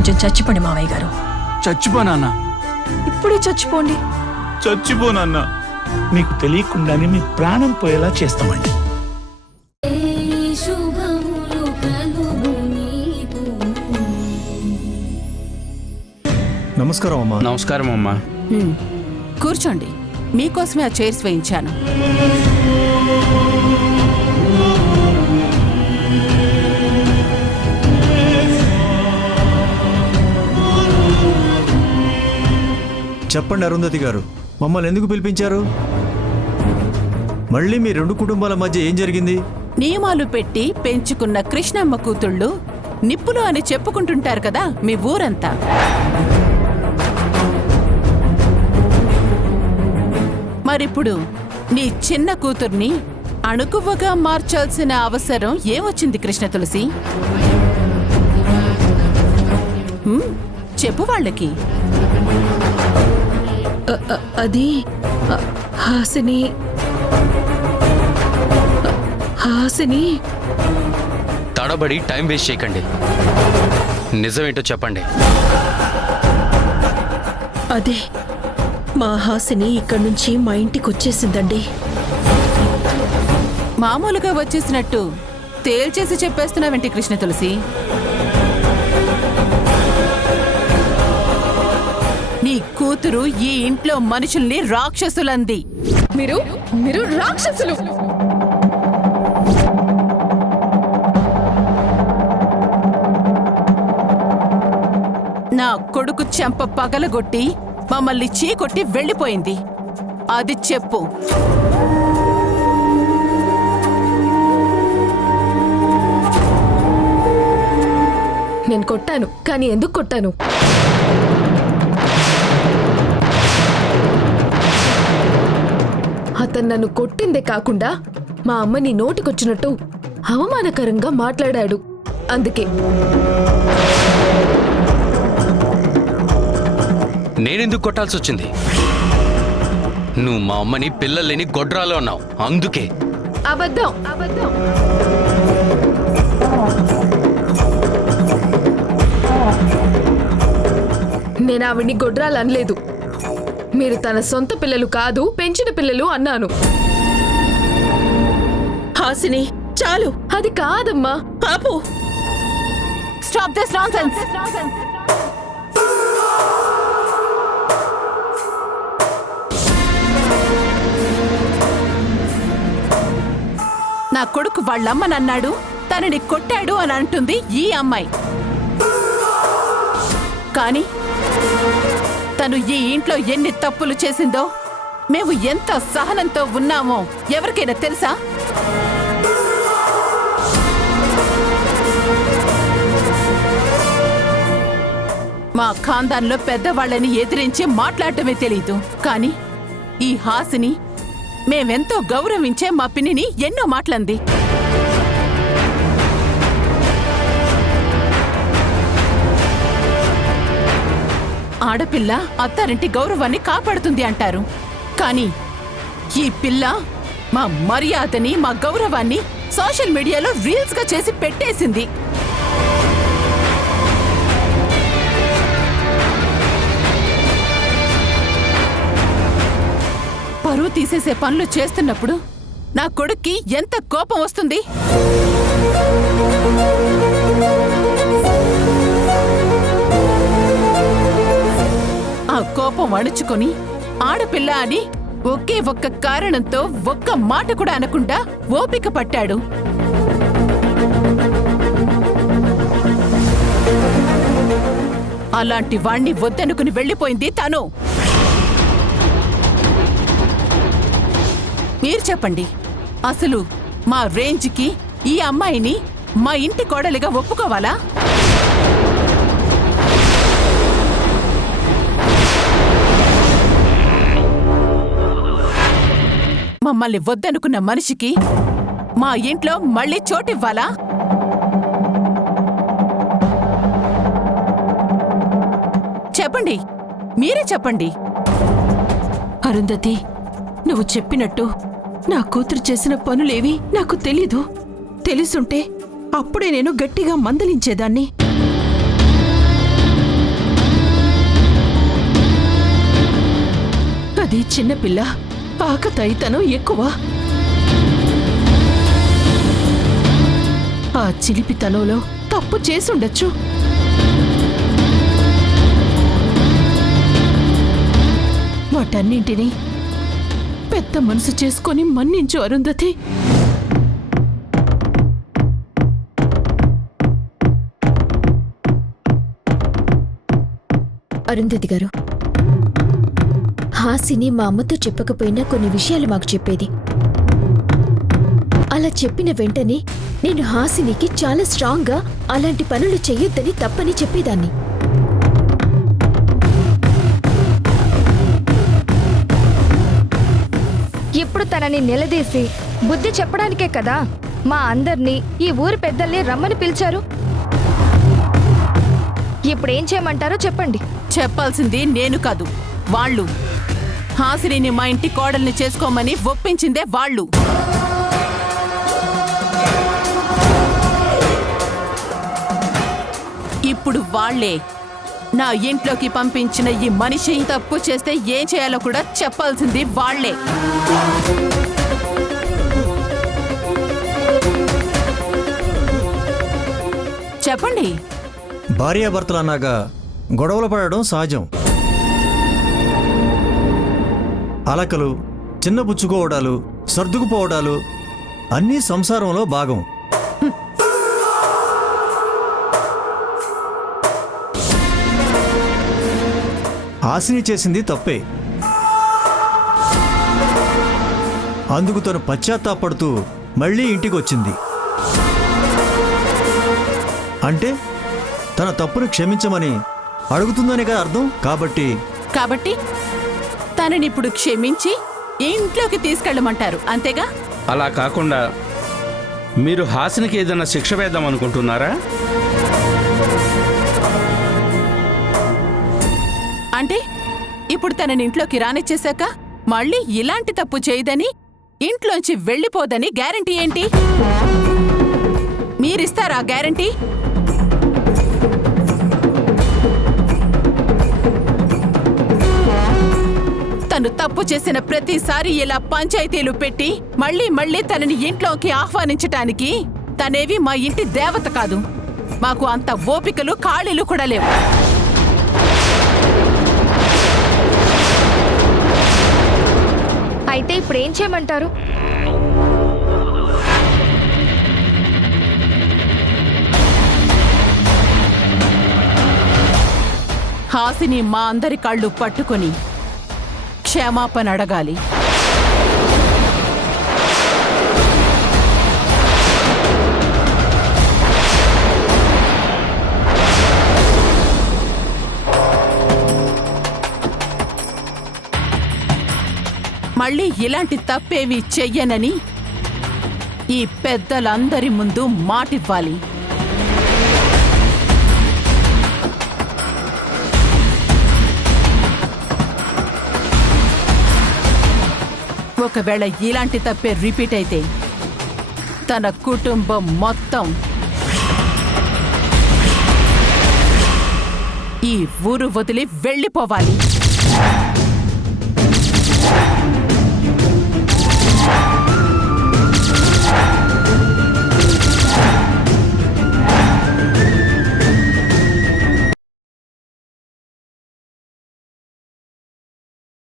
కొంచెం చచ్చిపోండి మావయ్య గారు. చచ్చిపోనా? ఇప్పుడే చచ్చిపోండి. చచ్చిపోనన్నా. మీకు తెలియకుండానే మీ ప్రాణం పోయేలా చేస్తామండి. నమస్కారం అమ్మా. నమస్కారం అమ్మా. కూర్చోండి, మీకోసమే ఆ చైర్స్ వేయించాను. చెప్పండి అరుంధతి గారు, మమ్మల్ని ఎందుకు పిలిపించారు? మళ్ళీ మీ రెండు కుటుంబాల మధ్య ఏం జరిగింది? నియమాలు పెట్టి పెంచుకున్న కృష్ణమ్మ కూతుళ్ళు నిప్పులు అని చెప్పుకుంటుంటారు కదా మీ ఊరంతా. మరిప్పుడు నీ చిన్న కూతుర్ని అణుకువగా మార్చాల్సిన అవసరం ఏమొచ్చింది కృష్ణ తులసి? చెప్పు వాళ్ళకి. అది హాసిని తడబడి టైం వేస్ట్ చేయకండి. నిజమేంటో చెప్పండి. అదే, మా హాసిని ఇక్కడి నుంచి మా ఇంటికి వచ్చేసిందండి. మామూలుగా వచ్చేసినట్టు తేల్చేసి చెప్పేస్తున్నావేంటి కృష్ణ తులసి? నీ కూతురు ఈ ఇంట్లో మనుషుల్ని రాక్షసులంది. మీరు రాక్షసులు! నా కొడుకు చెంప పగలగొట్టి మమ్మల్ని చీకొట్టి వెళ్ళిపోయింది. అది చెప్పు. నేను కొట్టాను, కానీ ఎందుకు కొట్టాను? అతను నన్ను కొట్టిందే కాకుండా మా అమ్మని నోటికొచ్చినట్టు అవమానకరంగా మాట్లాడాడు. అందుకే. నేనెందుకు కొట్టాల్సి వచ్చింది? నువ్వు మా అమ్మని పిల్లలేని గొడ్రాలో అన్నావు, అందుకే. అబద్ధం. నేను ఆవిడ్ని గొడ్రాలు అనలేదు. మీరు తన సొంత పిల్లలు కాదు, పెంచిన పిల్లలు అన్నాను. హాసిని, చాలు. అది కాదమ్మా, పాపు. Stop this nonsense. నా కొడుకు వాళ్ళమ్మనన్నాడు, తనని కొట్టాడు అని అంటుంది ఈ అమ్మాయి. కానీ తను ఈ ఇంట్లో ఎన్ని తప్పులు చేసిందో, మేము ఎంత సహనంతో ఉన్నామో ఎవరికైనా తెలుసా? మా ఖాందాన్లో పెద్దవాళ్ళని ఎదిరించి మాట్లాడటమే తెలీదు. కానీ ఈ హాసిని మేమెంతో గౌరవించే మా పిన్నిని ఎన్నో మాటలంది. ఆడపిల్ల అత్తారింటి గౌరవాన్ని కాపాడుతుంది అంటారు. కానీ ఈ పిల్ల మా మర్యాదని, మా గౌరవాన్ని సోషల్ మీడియాలో రీల్స్ గా చేసి పెట్టేసింది. పరువు తీసేసే పనులు చేస్తున్నప్పుడు నా కొడుక్కి ఎంత కోపం వస్తుంది? ఆ కోపం అణుచుకొని ఆడపిల్ల అని ఒకే ఒక్క కారణంతో ఒక్క మాట కూడా అనకుండా ఓపిక పట్టాడు. అలాంటి వాణ్ణి వద్దనుకుని వెళ్ళిపోయింది తను. మీరు చెప్పండి, అసలు మా రేంజ్కి ఈ అమ్మాయిని మా ఇంటి కోడలిగా ఒప్పుకోవాలా? మమ్మల్ని వద్దనుకున్న మనిషికి మా ఇంట్లో మళ్ళీ చోటివ్వాలా? చెప్పండి, మీరే చెప్పండి. అరుంధతి, నువ్వు చెప్పినట్టు నా కూతురు చేసిన పనులేవి నాకు తెలీదు. తెలుసుంటే అప్పుడే నేను గట్టిగా మందలించేదాన్ని. చిన్నపిల్ల, ఆకతాయితనం ఎక్కువ. ఆ చిలిపితనంలో తప్పు చేసుండొచ్చు. వాటన్నింటినీ పెద్ద మనసు చేసుకొని మన్నించు అరుంధతి. అరుంధతి గారు, హాసిని మా అమ్మతో చెప్పకపోయినా కొన్ని విషయాలు మాకు చెప్పేది. అలా చెప్పిన వెంటనే నేను హాసినికి చాలా స్ట్రాంగ్గా అలాంటి పనులు చెయ్యొద్దని తప్పని చెప్పేదాన్ని. ఇప్పుడు తనని నిలదీసి బుద్ధి చెప్పడానికే కదా మా అందర్నీ ఈ ఊరి పెద్దల్ని రమ్మని పిలిచారు. ఇప్పుడేం చేయమంటారో చెప్పండి. చెప్పాల్సింది నేను కాదు, వాళ్ళు. హాసిని మా ఇంటి కోడల్ని చేసుకోమని ఒప్పించిందే వాళ్ళు. ఇప్పుడు వాళ్లే నా ఇంట్లోకి పంపించిన ఈ మనిషి తప్పు చేస్తే ఏం చేయాలో కూడా చెప్పాల్సింది వాళ్లే. చెప్పండి. భార్యాభర్తలు అన్నాక గొడవలు పడడం సహజం. అలకలు, చిన్నబుచ్చుకోవడాలు, సర్దుకుపోవడాలు అన్నీ సంసారంలో భాగం. హాసిని చేసింది తప్పే. అందుకు తను పశ్చాత్తాపడుతూ మళ్ళీ ఇంటికి వచ్చింది. అంటే తన తప్పును క్షమించమని అడుగుతుందనే కదా అర్థం. కాబట్టి తననిప్పుడు క్షమించి ఇంట్లోకి తీసుకెళ్ళమంటారు, అంతేగా? అలా కాకుండా మీరు హాసినికి ఏదైనా శిక్ష వేద్దాం అనుకుంటున్నారా? అంటే ఇప్పుడు తనని ఇంట్లోకి రానిచ్చేశాక మళ్ళీ ఇలాంటి తప్పు చేయదని, ఇంట్లోంచి వెళ్ళిపోదని గ్యారంటీ ఏంటి? మీరిస్తారా గ్యారంటీ? తను తప్పు చేసిన ప్రతిసారి ఇలా పంచాయతీలు పెట్టి మళ్ళీ మళ్ళీ తనని ఇంట్లోకి ఆహ్వానించటానికి తనేవి మా ఇంటి దేవత కాదు. మాకు అంత ఓపికలు ఖాళీలు కూడా లేవు. అయితే ఇప్పుడేం చేయమంటారు? హాసిని మా అందరి కళ్ళు పట్టుకొని క్షమాపణ అడగాలి. మళ్ళీ ఇలాంటి తప్పేవి చెయ్యనని ఈ పెద్దలందరి ముందు మాటివ్వాలి. ఒకవేళ ఇలాంటి తప్పే రిపీట్ అయితే తన కుటుంబం మొత్తం ఈ ఊరు వదిలి వెళ్ళిపోవాలి.